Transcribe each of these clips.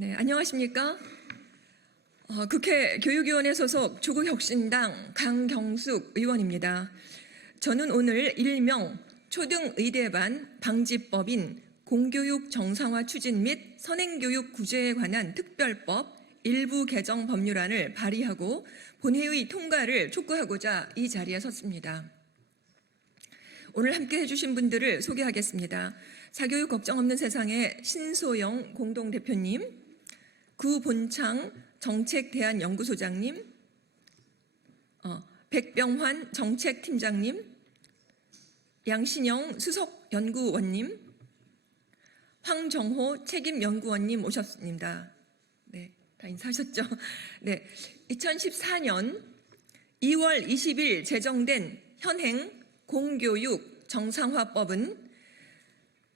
네, 안녕하십니까? 국회 교육위원회 소속 조국혁신당 강경숙 의원입니다. 저는 오늘 일명 초등의대반 방지법인 공교육 정상화 추진 및 선행교육 구제에 관한 특별법 일부 개정 법률안을 발의하고 본회의 통과를 촉구하고자 이 자리에 섰습니다. 오늘 함께 해주신 분들을 소개하겠습니다. 사교육 걱정 없는 세상의 신소영 공동대표님, 구본창 정책대안연구소장님, 백병환 정책팀장님, 양신영 수석연구원님, 황정호 책임연구원님 오셨습니다. 네, 다 인사하셨죠? 네, 2014년 2월 20일 제정된 현행 공교육 정상화법은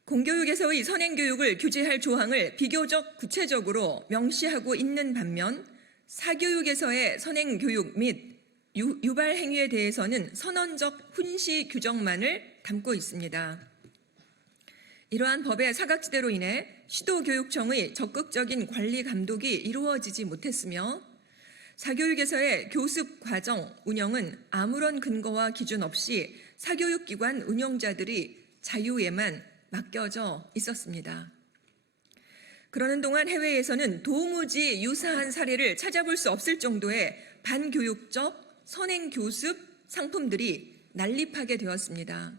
공교육에서의 선행교육을 규제할 조항을 비교적 구체적으로 명시하고 있는 반면 사교육에서의 선행교육 및 유발 행위에 대해서는 선언적 훈시 규정만을 담고 있습니다. 이러한 법의 사각지대로 인해 시도교육청의 적극적인 관리 감독이 이루어지지 못했으며 사교육에서의 교습 과정 운영은 아무런 근거와 기준 없이 사교육기관 운영자들이 자유에만 맡겨져 있었습니다. 그러는 동안 해외에서는 도무지 유사한 사례를 찾아볼 수 없을 정도의 반교육적 선행교습 상품들이 난립하게 되었습니다.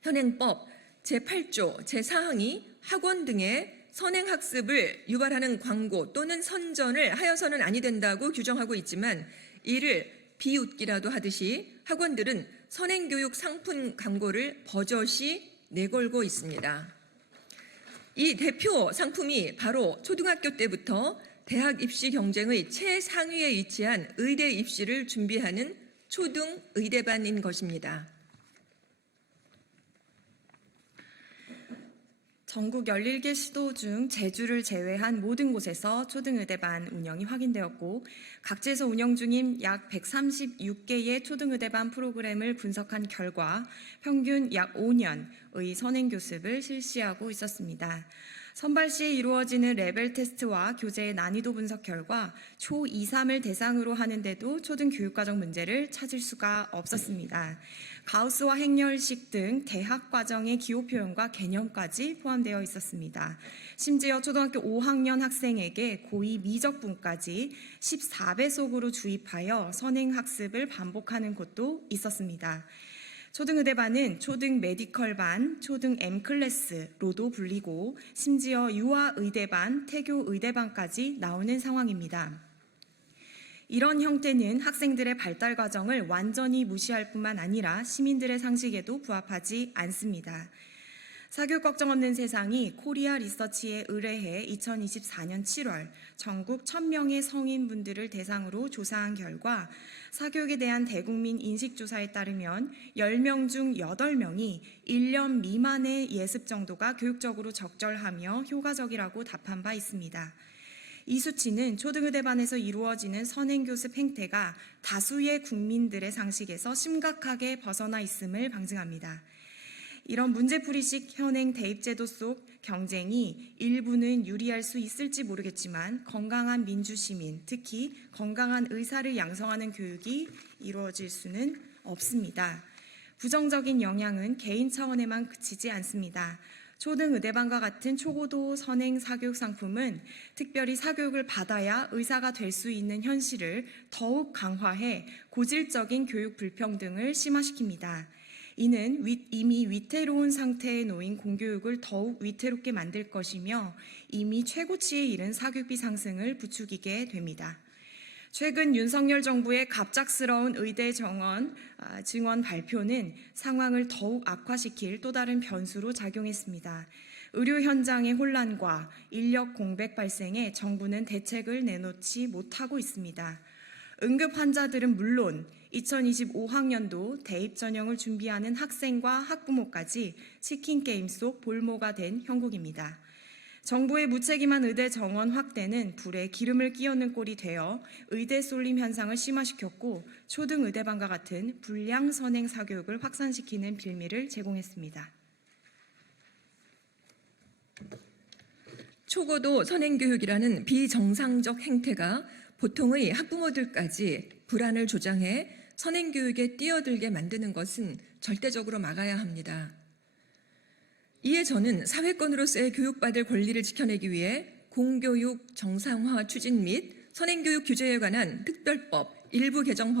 현행법 제8조 제4항이 학원 등의 선행학습을 유발하는 광고 또는 선전을 하여서는 아니 된다고 규정하고 있지만 이를 비웃기라도 하듯이 학원들은 선행교육 상품 광고를 버젓이 내걸고 있습니다. 이 대표 상품이 바로 초등학교 때부터 대학 입시 경쟁의 최상위에 위치한 의대 입시를 준비하는 초등의대반인 것입니다. 전국 11개 시도 중 제주를 제외한 모든 곳에서 초등의대반 운영이 확인되었고 각지에서 운영 중인 약 136개의 초등의대반 프로그램을 분석한 결과 평균 약 5년의 선행교습을 실시하고 있었습니다. 선발 시에 이루어지는 레벨 테스트와 교재의 난이도 분석 결과 초 2, 3을 대상으로 하는데도 초등교육과정 문제를 찾을 수가 없었습니다. 가우스와 행렬식 등 대학 과정의 기호 표현과 개념까지 포함되어 있었습니다. 심지어 초등학교 5학년 학생에게 고2 미적분까지 14배속으로 주입하여 선행학습을 반복하는 곳도 있었습니다. 초등의대반은 초등 메디컬반, 초등 M클래스로도 불리고 심지어 유아의대반, 태교의대반까지 나오는 상황입니다. 이런 형태는 학생들의 발달 과정을 완전히 무시할 뿐만 아니라 시민들의 상식에도 부합하지 않습니다. 사교육 걱정 없는 세상이 코리아 리서치에 의뢰해 2024년 7월 전국 1000명의 성인분들을 대상으로 조사한 결과 사교육에 대한 대국민 인식조사에 따르면 10명 중 8명이 1년 미만의 예습 정도가 교육적으로 적절하며 효과적이라고 답한 바 있습니다. 이 수치는 초등의대반에서 이루어지는 선행교습 행태가 다수의 국민들의 상식에서 심각하게 벗어나 있음을 방증합니다. 이런 문제풀이식 현행 대입제도 속 경쟁이 일부는 유리할 수 있을지 모르겠지만 건강한 민주시민, 특히 건강한 의사를 양성하는 교육이 이루어질 수는 없습니다. 부정적인 영향은 개인 차원에만 그치지 않습니다. 초등의대반과 같은 초고도 선행 사교육 상품은 특별히 사교육을 받아야 의사가 될 수 있는 현실을 더욱 강화해 고질적인 교육 불평등을 심화시킵니다. 이는 이미 위태로운 상태에 놓인 공교육을 더욱 위태롭게 만들 것이며 이미 최고치에 이른 사교육비 상승을 부추기게 됩니다. 최근 윤석열 정부의 갑작스러운 의대 증원 발표는 상황을 더욱 악화시킬 또 다른 변수로 작용했습니다. 의료 현장의 혼란과 인력 공백 발생에 정부는 대책을 내놓지 못하고 있습니다. 응급 환자들은 물론 2025학년도 대입 전형을 준비하는 학생과 학부모까지 치킨 게임 속 볼모가 된 형국입니다. 정부의 무책임한 의대 정원 확대는 불에 기름을 끼얹는 꼴이 되어 의대 쏠림 현상을 심화시켰고 초등의대반과 같은 불량 선행 사교육을 확산시키는 빌미를 제공했습니다. 초고도 선행교육이라는 비정상적 행태가 보통의 학부모들까지 불안을 조장해 선행교육에 뛰어들게 만드는 것은 절대적으로 막아야 합니다. 이에 저는 사회권으로서의 교육받을 권리를 지켜내기 위해 공교육 정상화 추진 및 선행교육 규제에 관한 특별법 일부 개정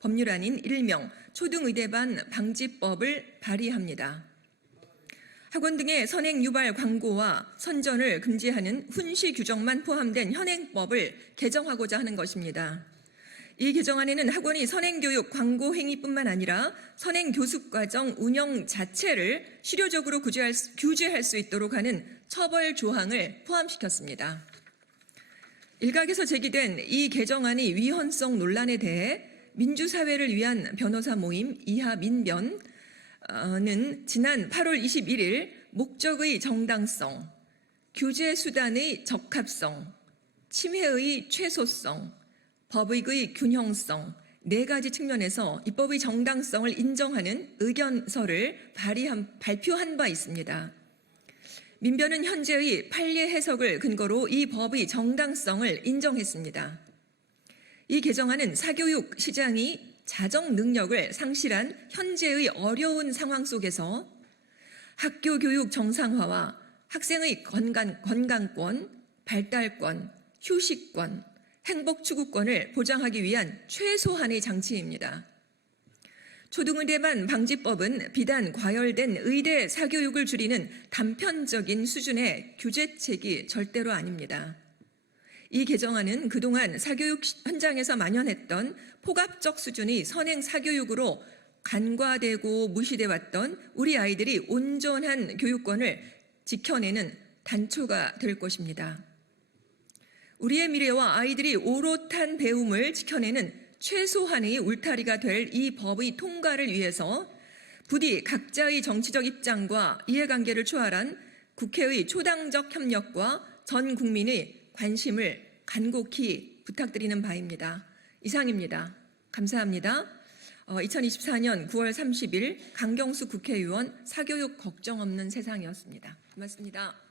법률안인 일명 초등의대반 방지법을 발의합니다. 학원 등의 선행 유발 광고와 선전을 금지하는 훈시 규정만 포함된 현행법을 개정하고자 하는 것입니다. 이 개정안에는 학원이 선행교육 광고 행위뿐만 아니라 선행교습과정 운영 자체를 실효적으로 규제할 수 있도록 하는 처벌 조항을 포함시켰습니다. 일각에서 제기된 이 개정안의 위헌성 논란에 대해 민주사회를 위한 변호사 모임 이하민변은 지난 8월 21일 목적의 정당성, 규제 수단의 적합성, 침해의 최소성, 법익의 균형성 4가지 측면에서 입법의 정당성을 인정하는 의견서를 발표한 바 있습니다. 민변은 현재의 판례 해석을 근거로 이 법의 정당성을 인정했습니다. 이 개정안은 사교육 시장이 자정 능력을 상실한 현재의 어려운 상황 속에서 학교 교육 정상화와 학생의 건강권, 발달권, 휴식권, 행복 추구권을 보장하기 위한 최소한의 장치입니다. 초등의대반 방지법은 비단 과열된 의대 사교육을 줄이는 단편적인 수준의 규제책이 절대로 아닙니다. 이 개정안은 그동안 사교육 현장에서 만연했던 폭압적 수준의 선행 사교육으로 간과되고 무시돼 왔던 우리 아이들이 온전한 교육권을 지켜내는 단초가 될 것입니다. 우리의 미래와 아이들이 오롯한 배움을 지켜내는 최소한의 울타리가 될 이 법의 통과를 위해서 부디 각자의 정치적 입장과 이해관계를 초월한 국회의 초당적 협력과 전 국민의 관심을 간곡히 부탁드리는 바입니다. 이상입니다. 감사합니다. 2024년 9월 30일 강경수 국회의원 사교육 걱정 없는 세상이었습니다. 고맙습니다.